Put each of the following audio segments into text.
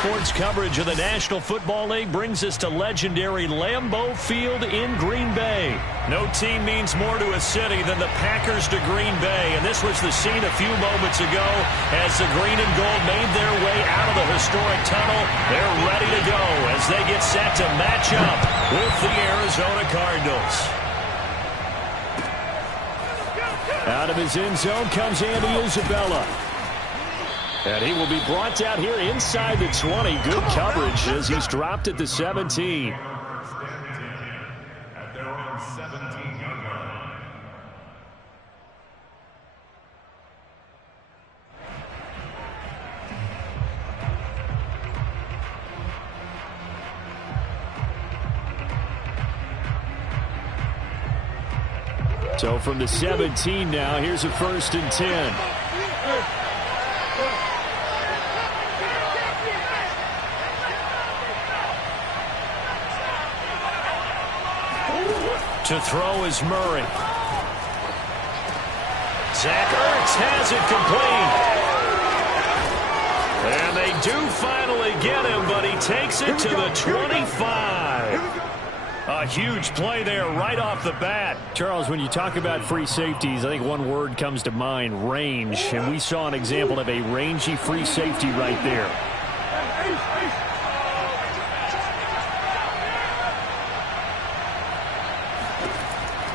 sports coverage of the National Football League brings us to legendary Lambeau Field in Green Bay. No team means more to a city than the Packers to Green Bay, and this was the scene a few moments ago as the green and gold made their way out of the historic tunnel. They're ready to go as they get set to match up with the Arizona Cardinals. Out of his end zone comes Andy Isabella. And he will be brought down here inside the 20. Good coverage as he's dropped at the 17. So from the 17 now, here's a 1st and 10. To throw is Murray. Zach Ertz has it complete. And they do finally get him, but he takes it to the 25. A huge play there right off the bat. Charles, when you talk about free safeties, I think one word comes to mind, range. And we saw an example of a rangy free safety right there.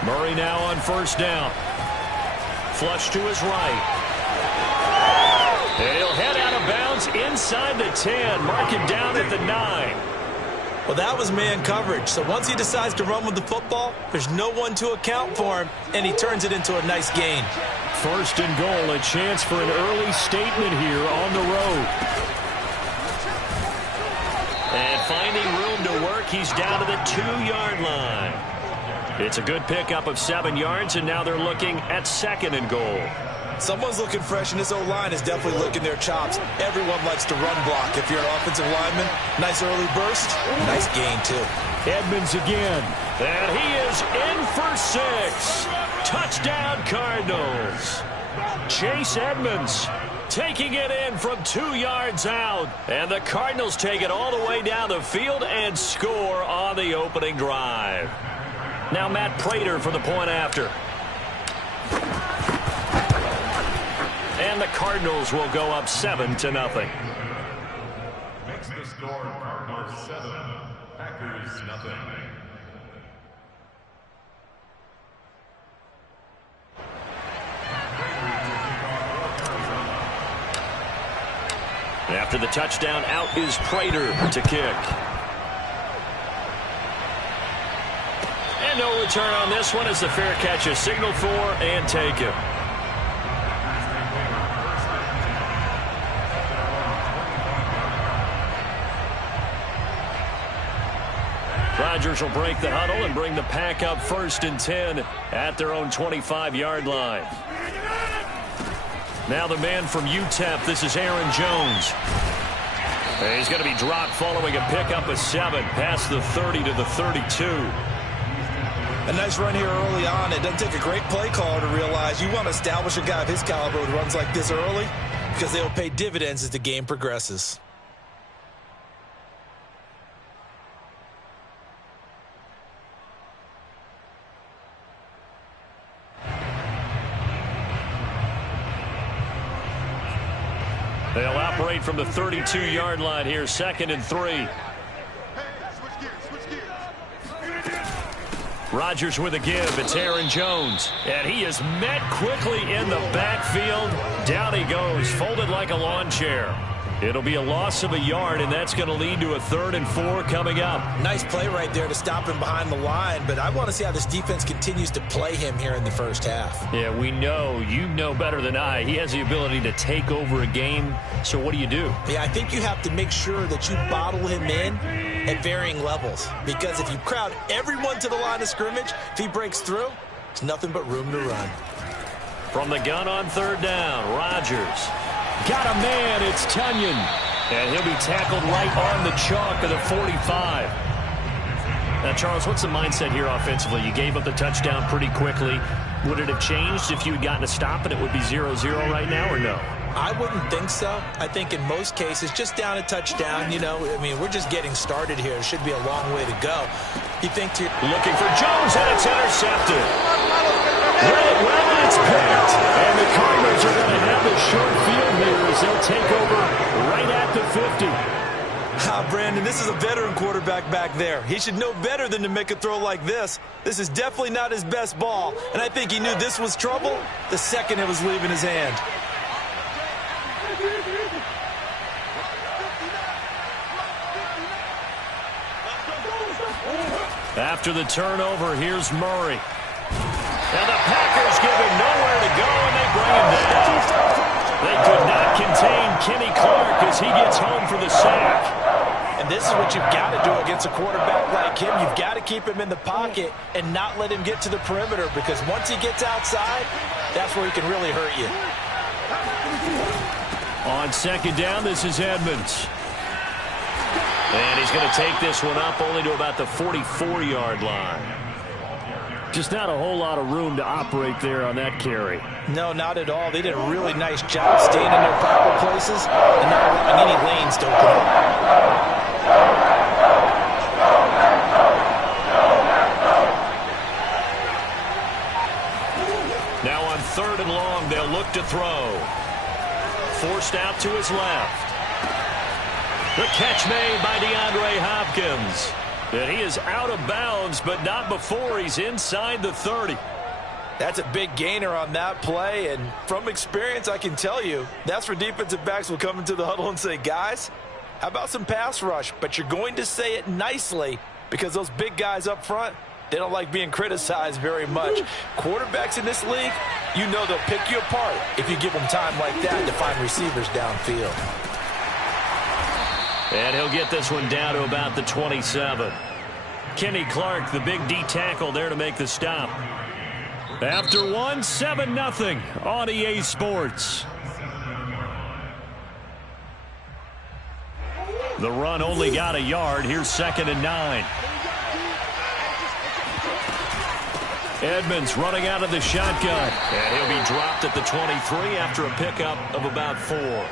Murray now on 1st down. Flush to his right. And he'll head out of bounds inside the 10. Mark him down at the 9. Well, that was man coverage. So once he decides to run with the football, there's no one to account for him, and he turns it into a nice gain. 1st and goal, a chance for an early statement here on the road. And finding room to work, he's down to the 2-yard line. It's a good pickup of 7 yards, and now they're looking at 2nd and goal. Someone's looking fresh, and this O-line is definitely licking their chops. Everyone likes to run block. If you're an offensive lineman, nice early burst, nice gain, too. Edmonds again. And he is in for 6. Touchdown, Cardinals. Chase Edmonds taking it in from 2 yards out. And the Cardinals take it all the way down the field and score on the opening drive. Now Matt Prater for the point after. And the Cardinals will go up 7-0. Makes the score Cardinals 7, Packers nothing. After the touchdown, out is Prater to kick. And no return on this one as the fair catch is signaled for and taken. Rodgers will break the huddle and bring the pack up 1st and 10 at their own 25-yard line. Now the man from UTEP, this is Aaron Jones. And he's going to be dropped following a pickup of 7 past the 30 to the 32. A nice run here early on. It doesn't take a great play caller to realize you want to establish a guy of his caliber who runs like this early because they'll pay dividends as the game progresses. They'll operate from the 32-yard line here, 2nd and 3. Rodgers with a give. It's Aaron Jones. And he is met quickly in the backfield. Down he goes, folded like a lawn chair. It'll be a loss of a yard, and that's going to lead to a 3rd and 4 coming up. Nice play right there to stop him behind the line, but I want to see how this defense continues to play him here in the first half. Yeah, we know. You know better than I. He has the ability to take over a game, so what do you do? Yeah, I think you have to make sure that you bottle him in at varying levels, because if you crowd everyone to the line of scrimmage, if he breaks through, it's nothing but room to run. From the gun on 3rd down, Rodgers. Got a man, it's Tunyon. And he'll be tackled right on the chalk of the 45. Now, Charles, what's the mindset here offensively? You gave up the touchdown pretty quickly. Would it have changed if you had gotten a stop and it would be 0-0 right now or no? I wouldn't think so. I think in most cases, just down a touchdown, you know, I mean, we're just getting started here. It should be a long way to go. You think to... Looking for Jones, and it's intercepted. Read it well, and it's picked. And the Cardinals are going to have the short field here as they'll take over right at the 50. Brandon, this is a veteran quarterback back there. He should know better than to make a throw like this. This is definitely not his best ball, and I think he knew this was trouble the second it was leaving his hand. After the turnover, here's Murray. And the Packers give him nowhere to go, and they bring him down. They could not contain Kenny Clark as he gets home for the sack. And this is what you've got to do against a quarterback like him. You've got to keep him in the pocket and not let him get to the perimeter, because once he gets outside, that's where he can really hurt you. On second down, this is Edmonds. And he's going to take this one up only to about the 44-yard line. Just not a whole lot of room to operate there on that carry. No, not at all. They did a really nice job staying in their proper places and not allowing any lanes to open up. Now on 3rd and long, they'll look to throw. Forced out to his left. The catch made by DeAndre Hopkins. And he is out of bounds, but not before he's inside the 30. That's a big gainer on that play, and from experience, I can tell you, that's where defensive backs will come into the huddle and say, guys, how about some pass rush? But you're going to say it nicely, because those big guys up front, they don't like being criticized very much. Quarterbacks in this league, you know they'll pick you apart if you give them time like that to find receivers downfield. And he'll get this one down to about the 27. Kenny Clark, the big D tackle there to make the stop. After one, 7-0 on EA Sports. The run only got a yard. Here's 2nd and 9. Edmonds running out of the shotgun. And he'll be dropped at the 23 after a pickup of about 4.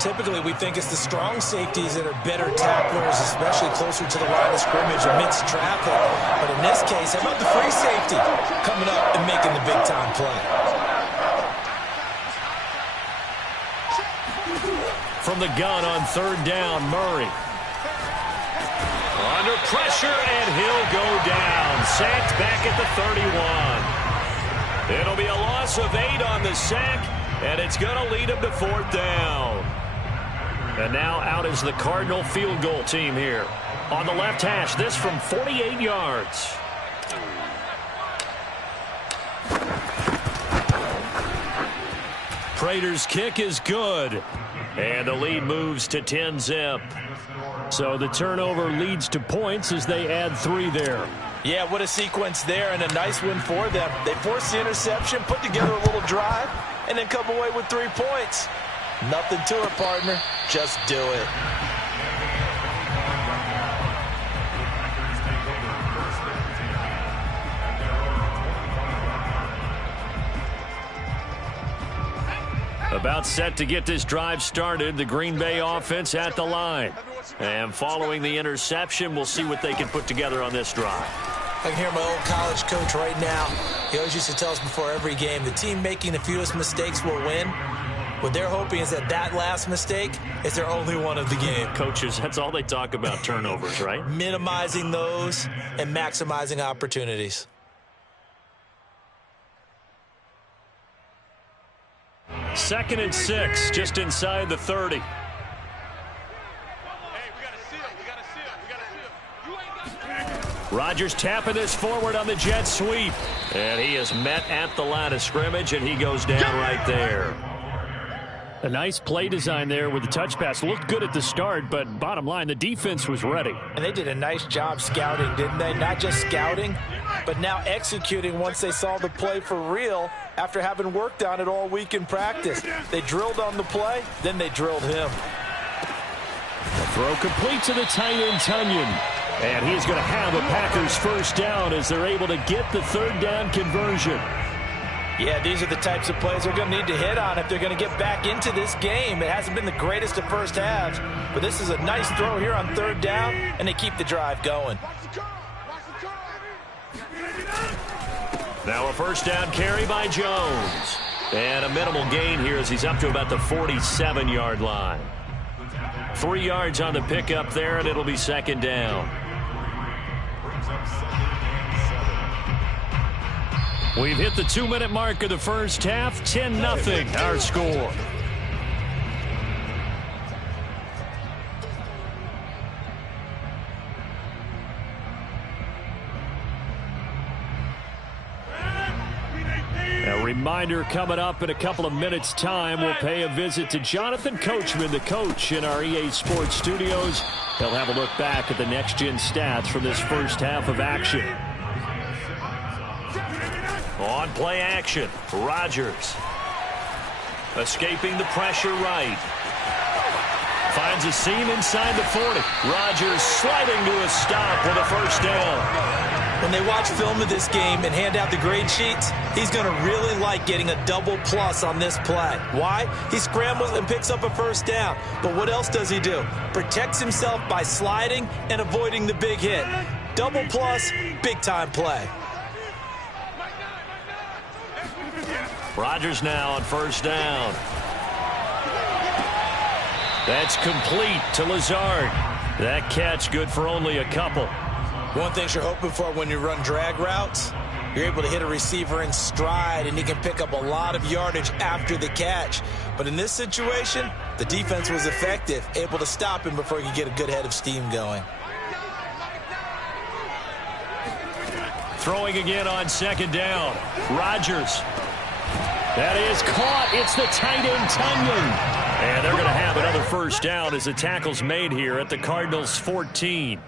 Typically, we think it's the strong safeties that are better tacklers, especially closer to the line of scrimmage amidst traffic. But in this case, how about the free safety coming up and making the big-time play? From the gun on 3rd down, Murray. Under pressure, and he'll go down. Sacked back at the 31. It'll be a loss of 8 on the sack, and it's going to lead him to 4th down. And now out is the Cardinal field goal team here. On the left hash, this from 48 yards. Prater's kick is good. And the lead moves to 10-zip. So the turnover leads to points as they add 3 there. Yeah, what a sequence there, and a nice win for them. They forced the interception, put together a little drive, and then come away with 3 points. Nothing to it, partner. Just do it. About set to get this drive started, the Green Bay offense at the line. And following the interception, we'll see what they can put together on this drive. I can hear my old college coach right now. He always used to tell us before every game, the team making the fewest mistakes will win. What they're hoping is that that last mistake is their only one of the game. Coaches, that's all they talk about, turnovers, right? Minimizing those and maximizing opportunities. Second and 6, just inside the 30. Rodgers tapping this forward on the jet sweep. And he is met at the line of scrimmage, and he goes down right there. A nice play design there with the touch pass. Looked good at the start, but bottom line, the defense was ready. And they did a nice job scouting, didn't they? Not just scouting, but now executing once they saw the play for real after having worked on it all week in practice. They drilled on the play, then they drilled him. The throw complete to the tight end, Tunyon. And he's going to have a Packers first down as they're able to get the 3rd down conversion. Yeah, these are the types of plays they're going to need to hit on if they're going to get back into this game. It hasn't been the greatest of first halves, but this is a nice throw here on third down, and they keep the drive going. Now a first down carry by Jones. And a minimal gain here as he's up to about the 47-yard line. 3 yards on the pickup there, and it'll be second down. We've hit the 2-minute mark of the first half. 10-0 our score. A reminder coming up in a couple of minutes' time. We'll pay a visit to Jonathan Coachman, the coach in our EA Sports studios. He'll have a look back at the next-gen stats from this first half of action. On play action, Rodgers. Escaping the pressure right. Finds a seam inside the 40. Rodgers sliding to a stop with a first down. When they watch film of this game and hand out the grade sheets, he's going to really like getting a double plus on this play. Why? He scrambles and picks up a first down. But what else does he do? Protects himself by sliding and avoiding the big hit. Double plus, big-time play. Rodgers now on first down. That's complete to Lazard. That catch good for only a couple. One thing you're hoping for when you run drag routes, you're able to hit a receiver in stride, and he can pick up a lot of yardage after the catch. But in this situation, the defense was effective, able to stop him before he could get a good head of steam going. Throwing again on second down. Rodgers. That is caught. It's the tight end, Tunyon. And they're going to have another first down as the tackle's made here at the Cardinals' 14.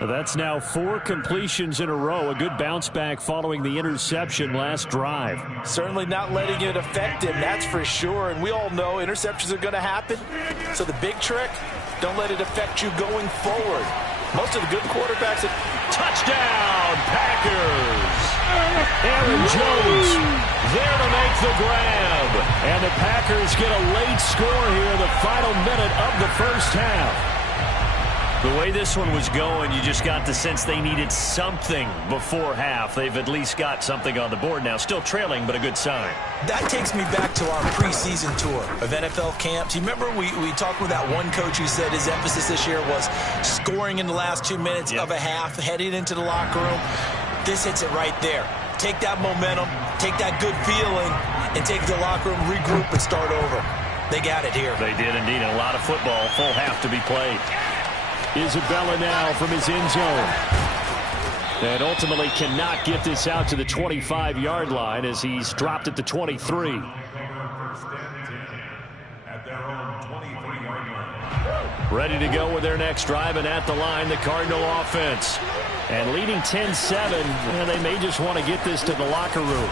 That's now 4 completions in a row. A good bounce back following the interception last drive. Certainly not letting it affect him, that's for sure. And we all know interceptions are going to happen. So the big trick, don't let it affect you going forward. Most of the good quarterbacks are touchdown, Packers. Aaron Jones there to make the grab. And the Packers get a late score here, the final minute of the first half. The way this one was going, you just got the sense they needed something before half. They've at least got something on the board now. Still trailing, but a good sign. That takes me back to our preseason tour of NFL camps. You remember we talked with that one coach who said his emphasis this year was scoring in the last 2 minutes of a half, heading into the locker room. This hits it right there. Take that momentum, take that good feeling, and take the locker room, regroup, and start over. They got it here. They did indeed. A lot of football, full half to be played. Isabella now from his end zone. And ultimately cannot get this out to the 25-yard line as he's dropped at the 23. Ready to go with their next drive, and at the line, the Cardinal offense. And leading 10-7, they may just want to get this to the locker room.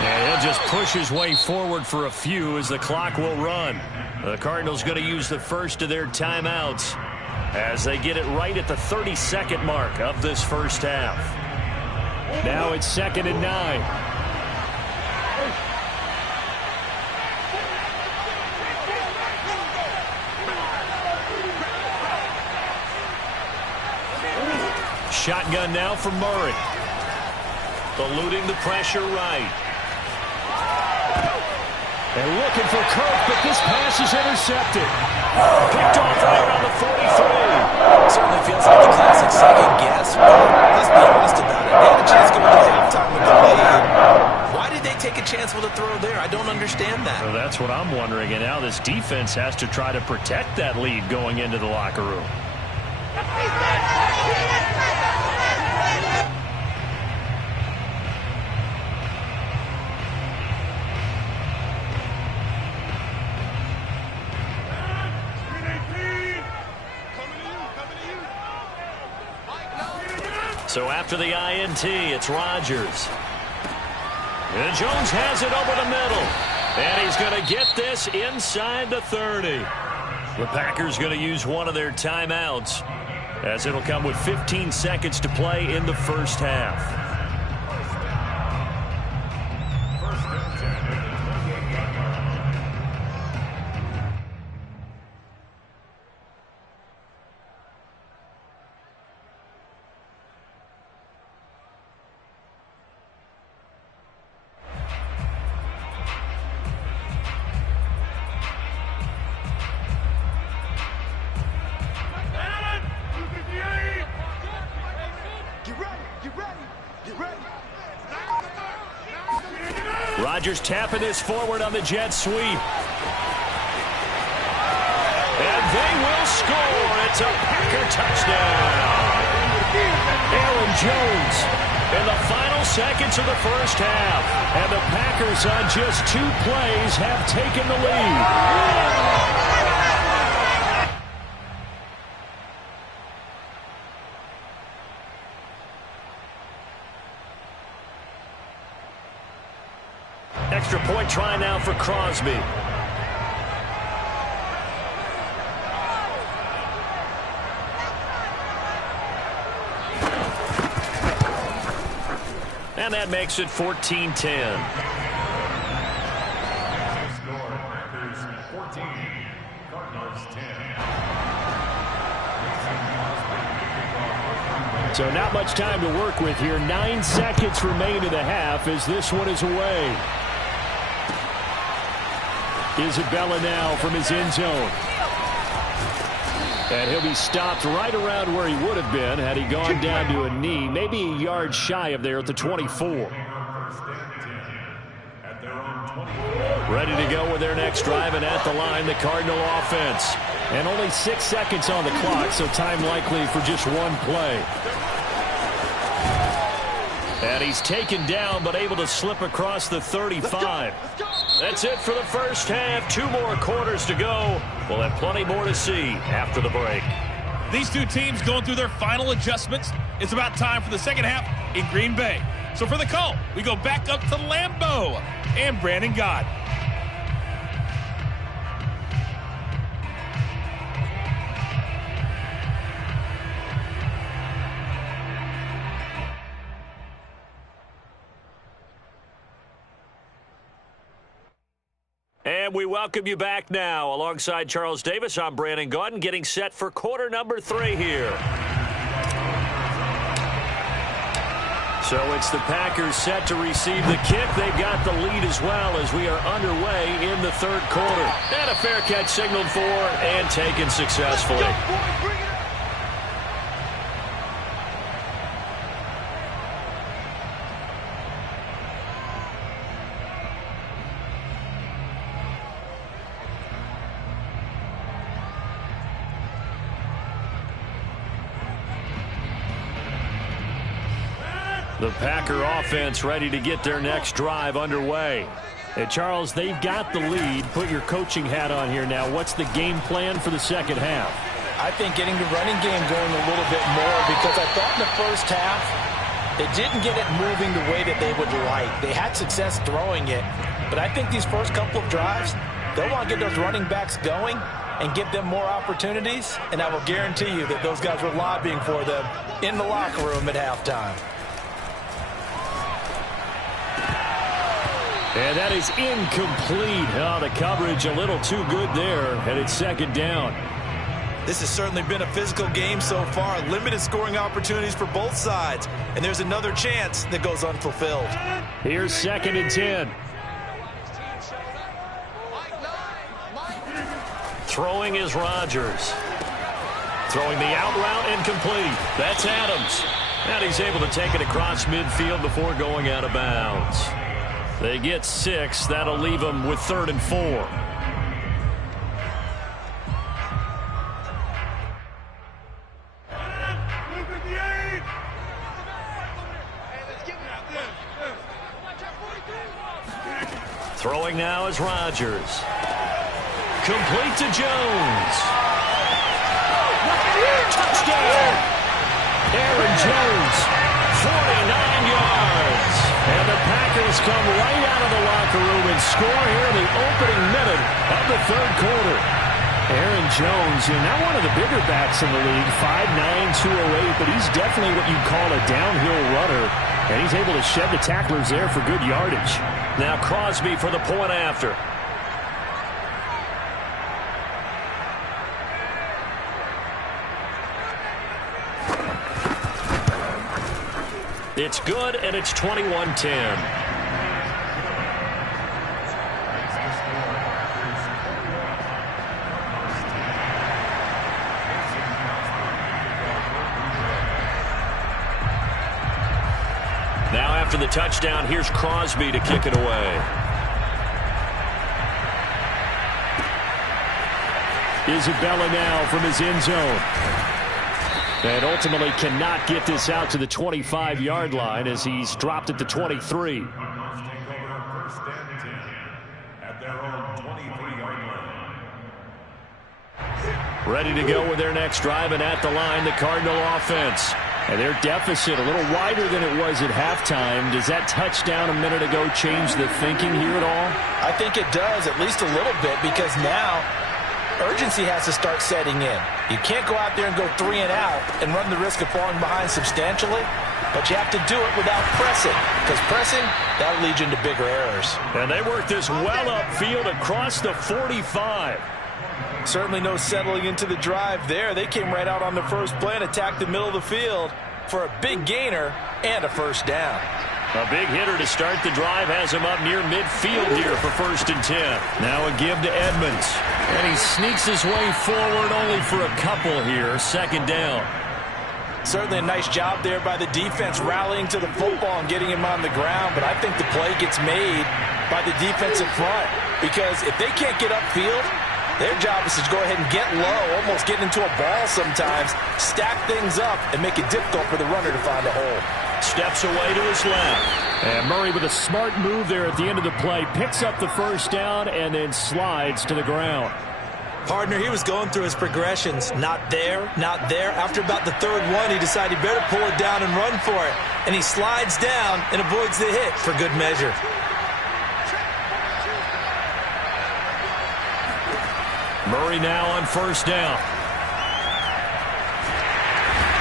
And he'll just push his way forward for a few as the clock will run. The Cardinals going to use the first of their timeouts as they get it right at the 32nd mark of this first half. Now it's 2nd and 9. Shotgun now from Murray. Eluding the pressure right. And looking for Kirk, but this pass is intercepted. Picked off right around the 43. Certainly feels like the classic second guess. Let's be honest about it. They had a chance going to halftime with the lead. Why did they take a chance with a throw there? I don't understand that. Well, that's what I'm wondering. And now this defense has to try to protect that lead going into the locker room. So after the INT, it's Rodgers. And Jones has it over the middle. And he's going to get this inside the 30. The Packers going to use one of their timeouts, as it'll come with 15 seconds to play in the first half. Get ready. Get ready. Get ready. Rodgers tapping this forward on the jet sweep. And they will score. It's a Packer touchdown. Aaron Jones in the final seconds of the first half. And the Packers on just 2 plays have taken the lead. Extra point try now for Crosby. And that makes it 14-10. Score, Packers 14, Cardinals 10. So not much time to work with here. 9 seconds remain in the half as this one is away. Isabella now from his end zone. And he'll be stopped right around where he would have been had he gone down to a knee, maybe a yard shy of there at the 24. Ready to go with their next drive, and at the line, the Cardinal offense. And only 6 seconds on the clock, so time likely for just one play. And he's taken down, but able to slip across the 35. That's it for the first half. 2 more quarters to go. We'll have plenty more to see after the break. These 2 teams going through their final adjustments. It's about time for the second half in Green Bay. So for the call, we go back up to Lambeau and Brandon Gott. And we welcome you back now. Alongside Charles Davis, I'm Brandon Gaudin, getting set for quarter number 3 here. So it's the Packers set to receive the kick. They've got the lead as well as we are underway in the 3rd quarter. And a fair catch signaled for and taken successfully. The Packer offense ready to get their next drive underway. And Charles, they've got the lead. Put your coaching hat on here now. What's the game plan for the second half? I think getting the running game going a little bit more, because I thought in the first half they didn't get it moving the way that they would like. They had success throwing it, but I think these first couple of drives, they'll want to get those running backs going and give them more opportunities, and I will guarantee you that those guys were lobbying for them in the locker room at halftime. And that is incomplete. Oh, the coverage a little too good there, and it's 2nd down. This has certainly been a physical game so far. Limited scoring opportunities for both sides, and there's another chance that goes unfulfilled. Here's 2nd and 10. Throwing is Rodgers. Throwing the out route incomplete. That's Adams. And he's able to take it across midfield before going out of bounds. They get 6. That'll leave them with 3rd and 4. Throwing now is Rodgers. Complete to Jones. Touchdown! Aaron Jones, 49 yards. And the Packers come right out of the locker room and score here in the opening minute of the 3rd quarter. Aaron Jones, not one of the bigger backs in the league, 5'9", 208, but he's definitely what you'd call a downhill runner. And he's able to shed the tacklers there for good yardage. Now Crosby for the point after. It's good, and it's 21-10. after the touchdown. Here's Crosby to kick it away. Isabella now from his end zone. And ultimately cannot get this out to the 25-yard line as he's dropped at the 23. Ready to go with their next drive, and at the line, the Cardinal offense. And their deficit a little wider than it was at halftime. Does that touchdown a minute ago change the thinking here at all? I think it does, at least a little bit, because now urgency has to start setting in. You can't go out there and go 3 and out and run the risk of falling behind substantially, but you have to do it without pressing, because pressing, that'll lead you into bigger errors. And they work this well upfield across the 45. Certainly no settling into the drive there. They came right out on the first play and attacked the middle of the field for a big gainer and a first down. A big hitter to start the drive has him up near midfield here for 1st and 10. Now a give to Edmonds. And he sneaks his way forward only for a couple here. 2nd down. Certainly a nice job there by the defense rallying to the football and getting him on the ground. But I think the play gets made by the defensive front, because if they can't get upfield, their job is to go ahead and get low, almost get into a ball sometimes, stack things up, and make it difficult for the runner to find a hole. Steps away to his left. And Murray with a smart move there at the end of the play. Picks up the first down and then slides to the ground. Partner, he was going through his progressions. Not there, not there. After about the 3rd one, he decided he better pull it down and run for it. And he slides down and avoids the hit for good measure. Murray now on 1st down.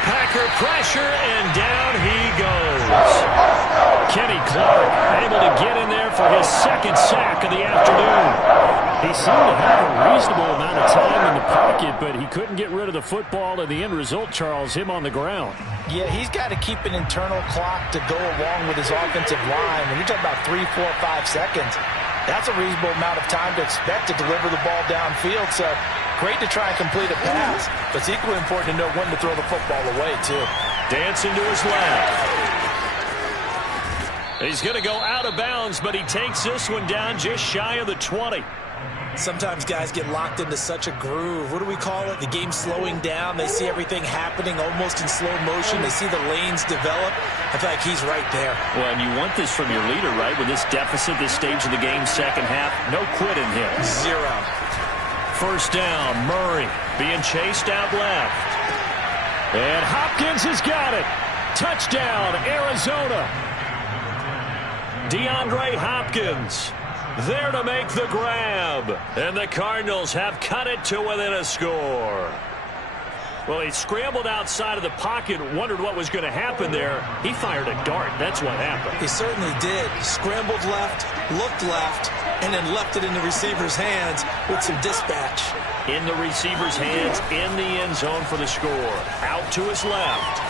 Packer pressure, and down he goes. Kenny Clark able to get in there for his 2nd sack of the afternoon. He seemed to have a reasonable amount of time in the pocket, but he couldn't get rid of the football, and the end result, Charles, him on the ground. Yeah, he's got to keep an internal clock to go along with his offensive line. When you're talking about 3, 4, 5 seconds, that's a reasonable amount of time to expect to deliver the ball downfield. So great to try and complete a pass, but it's equally important to know when to throw the football away, too. Dancing to his left. He's going to go out of bounds, but he takes this one down just shy of the 20. Sometimes guys get locked into such a groove. What do we call it? The game slowing down. They see everything happening almost in slow motion. They see the lanes develop. I feel like he's right there. Well, and you want this from your leader, right? With this deficit, this stage of the game, 2nd half, no quitting him. 0. 1st down, Murray being chased out left. And Hopkins has got it. Touchdown, Arizona. DeAndre Hopkins there to make the grab. And the Cardinals have cut it to within a score. Well, he scrambled outside of the pocket, wondered what was going to happen there. He fired a dart. That's what happened. He certainly did. Scrambled left, looked left, and then left it in the receiver's hands with some dispatch. In the receiver's hands, in the end zone for the score. Out to his left.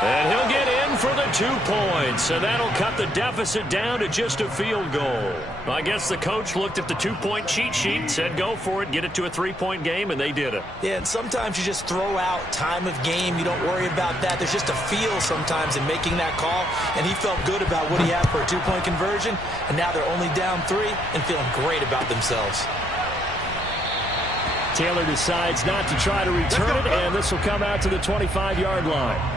And he'll get in for the 2 points, and that'll cut the deficit down to just a field goal. I guess the coach looked at the 2-point cheat sheet, said go for it, get it to a 3-point game, and they did it. Yeah, and sometimes you just throw out time of game. You don't worry about that. There's just a feel sometimes in making that call, and he felt good about what he had for a 2-point conversion, and now they're only down 3 and feeling great about themselves. Taylor decides not to try to return it, and this will come out to the 25-yard line.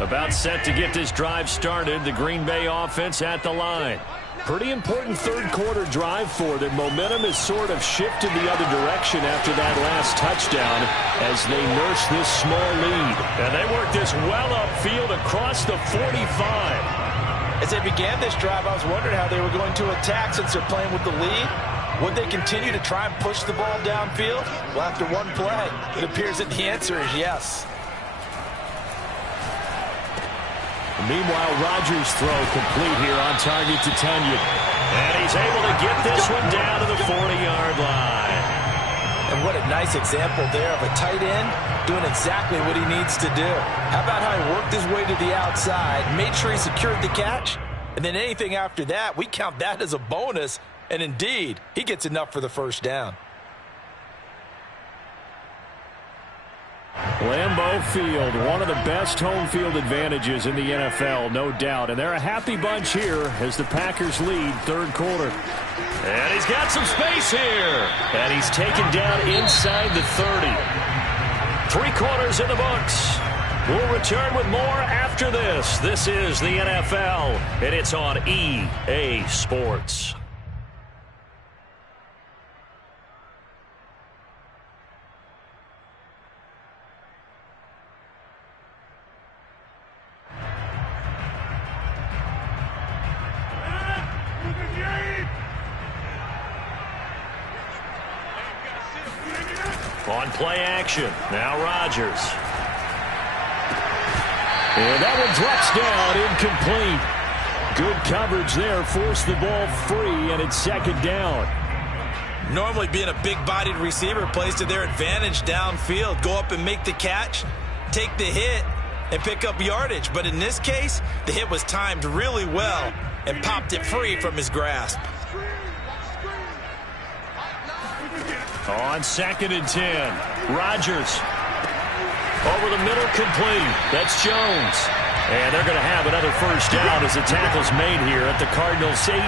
About set to get this drive started, the Green Bay offense at the line. Pretty important 3rd quarter drive for them. Momentum has sort of shifted the other direction after that last touchdown as they nurse this small lead. And they work this well upfield across the 45. As they began this drive, I was wondering how they were going to attack since they're playing with the lead. Would they continue to try and push the ball downfield? Well, after one play, it appears that the answer is yes. Meanwhile, Rodgers' throw complete here on target to Tunyon. And he's able to get this one down to the 40-yard line. And what a nice example there of a tight end doing exactly what he needs to do. How about how he worked his way to the outside, made sure he secured the catch, and then anything after that, we count that as a bonus. And indeed, he gets enough for the first down. Lambeau Field, one of the best home field advantages in the NFL, no doubt. And they're a happy bunch here as the Packers lead third quarter. And he's got some space here. And he's taken down inside the 30. 3 quarters in the books. We'll return with more after this. This is the NFL, and it's on EA Sports. On play action, now Rodgers. And that one drops down, incomplete. Good coverage there, forced the ball free, and it's second down. Normally being a big-bodied receiver plays to their advantage downfield. Go up and make the catch, take the hit, and pick up yardage. But in this case, the hit was timed really well and popped it free from his grasp. On 2nd and 10, Rodgers. Over the middle, complete. That's Jones. And they're going to have another first down as the tackle's made here at the Cardinals' 18.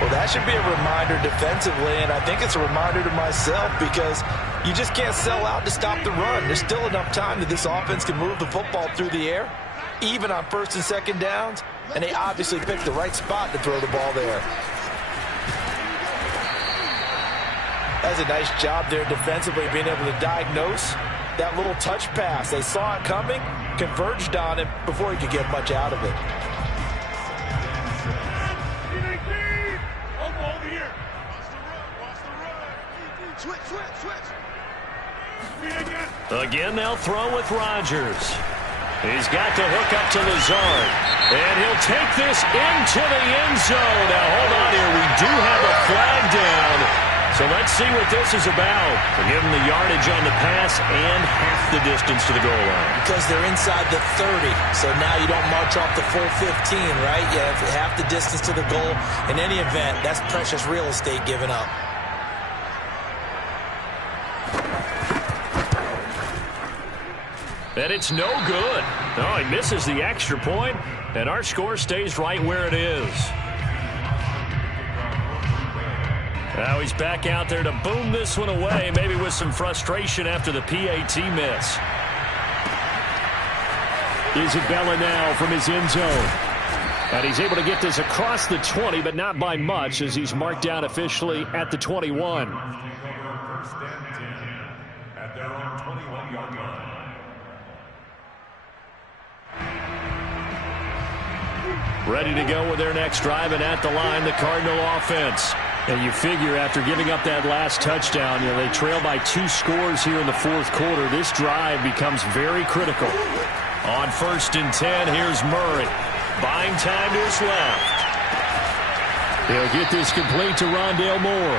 Well, that should be a reminder defensively, and I think it's a reminder to myself because you just can't sell out to stop the run. There's still enough time that this offense can move the football through the air, even on 1st and 2nd downs, and they obviously picked the right spot to throw the ball there. That's a nice job there defensively, being able to diagnose that little touch pass. They saw it coming, converged on it before he could get much out of it. Again, they'll throw with Rodgers. He's got to hook up to Lazard. And he'll take this into the end zone. Now, hold on here. We do have a flag down. So let's see what this is about. They're giving the yardage on the pass and half the distance to the goal line. Because they're inside the 30, so now you don't march off the full 15, right? You have half the distance to the goal. In any event, that's precious real estate given up. And it's no good. Oh, he misses the extra point, and our score stays right where it is. Now he's back out there to boom this one away, maybe with some frustration after the PAT miss. Isabella now from his end zone. And he's able to get this across the 20, but not by much, as he's marked down officially at the 21. First and 10 at their own 21-yard line. Ready to go with their next drive, and at the line, the Cardinal offense. And you figure after giving up that last touchdown, they trail by 2 scores here in the fourth quarter. This drive becomes very critical. On 1st and 10, here's Murray. Buying time to his left. They'll get this complete to Rondale Moore.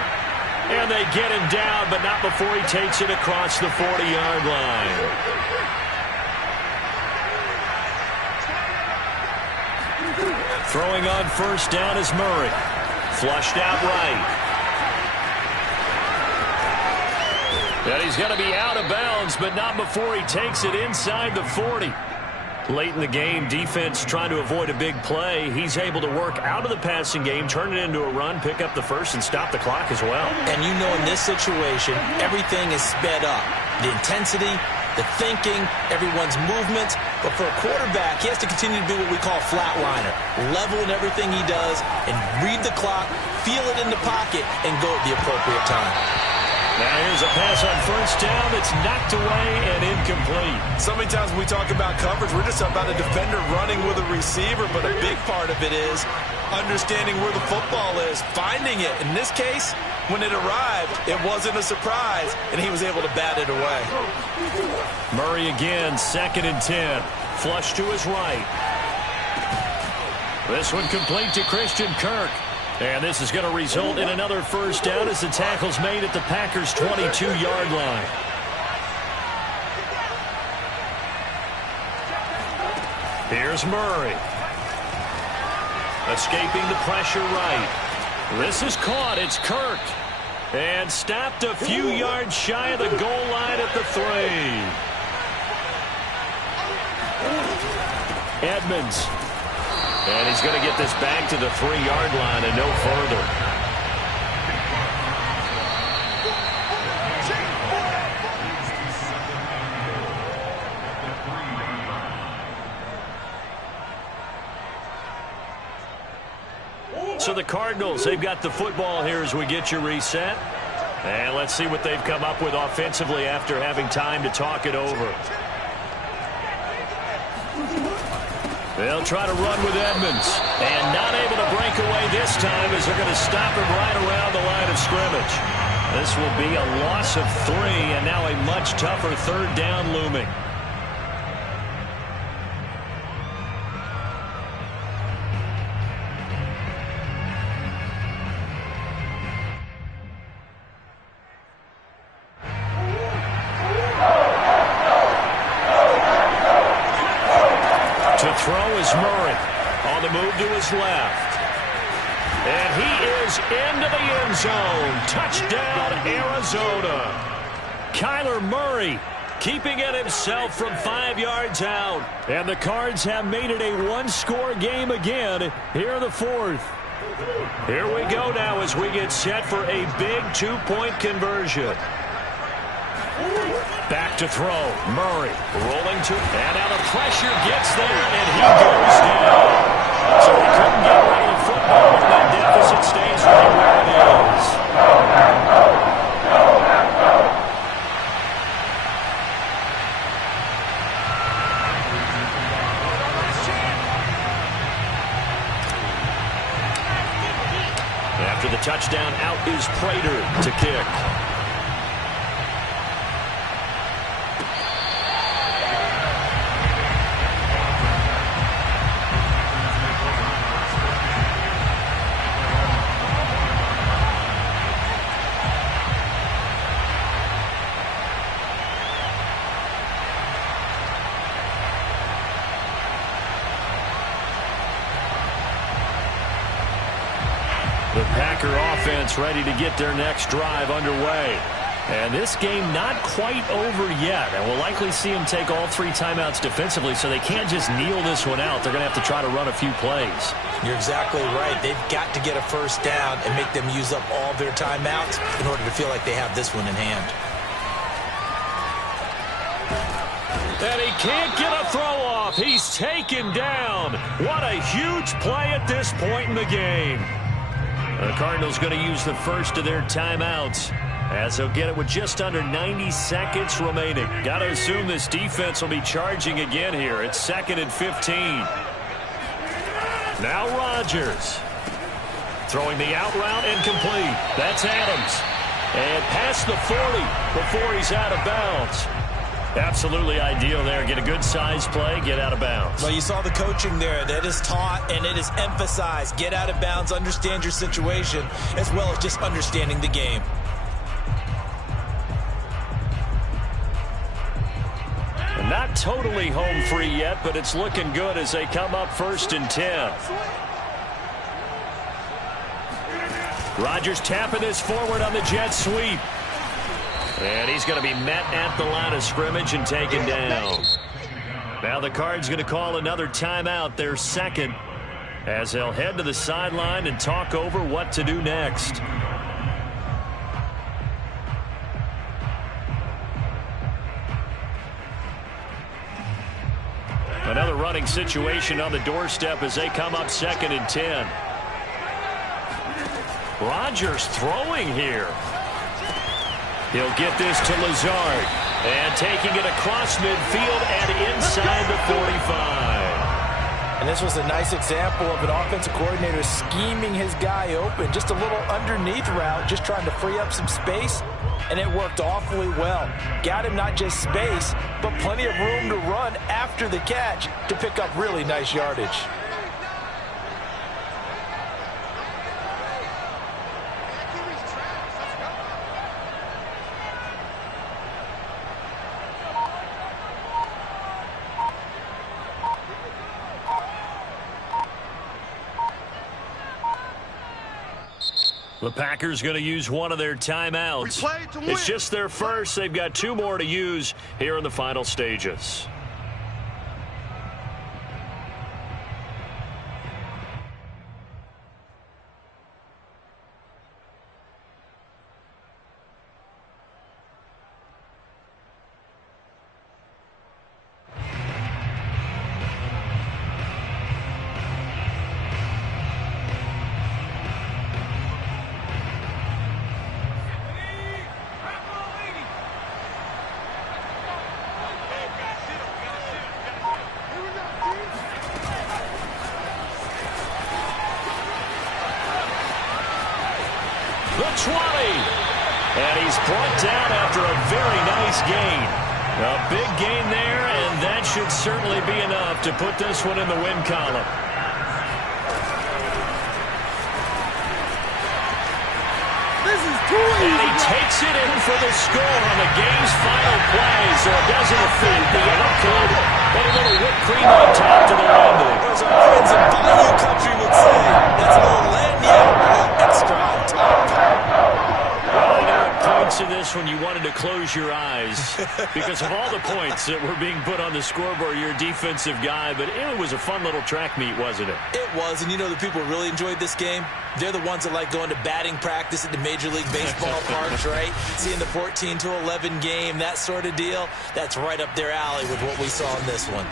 And they get him down, but not before he takes it across the 40-yard line. Throwing on 1st down is Murray. Flushed out right. And he's going to be out of bounds, but not before he takes it inside the 40. Late in the game, defense trying to avoid a big play. He's able to work out of the passing game, turn it into a run, pick up the first, and stop the clock as well. And you know in this situation, everything is sped up. The intensity, the thinking, everyone's movements. But for a quarterback, he has to continue to do what we call flatliner. Level in everything he does and read the clock, feel it in the pocket, and go at the appropriate time. Now here's a pass on 1st down that's knocked away and incomplete. So many times when we talk about coverage, we're just about a defender running with a receiver, but a big part of it is understanding where the football is, finding it. In this case, when it arrived, it wasn't a surprise, and he was able to bat it away. Murray again, 2nd and 10. Flush to his right. This one complete to Christian Kirk. And this is going to result in another first down as the tackle's made at the Packers' 22-yard line. Here's Murray. Escaping the pressure right. This is caught. It's Kirk. And stopped a few yards shy of the goal line at the 3. Edmonds. And he's going to get this back to the 3-yard line and no further. So the Cardinals, they've got the football here as we get you reset. And let's see what they've come up with offensively after having time to talk it over. They'll try to run with Edmonds. And not able to break away this time as they're going to stop him right around the line of scrimmage. This will be a loss of 3 and now a much tougher 3rd down looming. Left. And he is into the end zone. Touchdown, Arizona. Kyler Murray keeping it himself from 5 yards out. And the Cards have made it a 1-score game again here in the 4th. Here we go now as we get set for a big 2-point conversion. Back to throw. Murray rolling to. And now the pressure gets there, and he goes down. So he couldn't get rid of the football, and that deficit stays right where it is. After the touchdown, out is Prater to kick. Offense ready to get their next drive underway. And this game not quite over yet. And we'll likely see them take all 3 timeouts defensively, so they can't just kneel this one out. They're going to have to try to run a few plays. You're exactly right. They've got to get a first down and make them use up all their timeouts in order to feel like they have this one in hand. And he can't get a throw off. He's taken down. What a huge play at this point in the game. The Cardinals going to use the first of their timeouts as they'll get it with just under 90 seconds remaining. Got to assume this defense will be charging again here. It's 2nd and 15. Now Rodgers throwing the out route incomplete. That's Adams. And past the 40 before he's out of bounds. Absolutely ideal there. Get a good size play, get out of bounds. Well, you saw the coaching there. That is taught and it is emphasized. Get out of bounds, understand your situation, as well as just understanding the game. And not totally home free yet, but it's looking good as they come up 1st and 10. Rodgers tapping this forward on the jet sweep. And he's going to be met at the line of scrimmage and taken down. Now the Cards going to call another timeout, their 2nd, as they'll head to the sideline and talk over what to do next. Another running situation on the doorstep as they come up 2nd and 10. Rodgers throwing here. He'll get this to Lazard. And taking it across midfield and inside the 45. And this was a nice example of an offensive coordinator scheming his guy open. Just a little underneath route, just trying to free up some space. And it worked awfully well. Got him not just space, but plenty of room to run after the catch to pick up really nice yardage. The Packers going to use one of their timeouts. It's just their first. They've got 2 more to use here in the final stages. And he's brought down after a very nice gain. A big gain there, and that should certainly be enough to put this one in the win column. And he takes it in for the score on the game's final play, so it doesn't affect the outcome, but a little whipped cream on top to the landing. As our friends in Bayou Country would say, that's a little lanyard, a little extra on top. Well, I know at points in this one you wanted to close your eyes because of all the points that were being put on the scoreboard. You're a defensive guy, but it was a fun little track meet, wasn't it? It was, and you know the people who really enjoyed this game? They're the ones that like going to batting practice at the Major League Baseball parks, right? Seeing the 14-11 game, that sort of deal, that's right up their alley with what we saw in this one.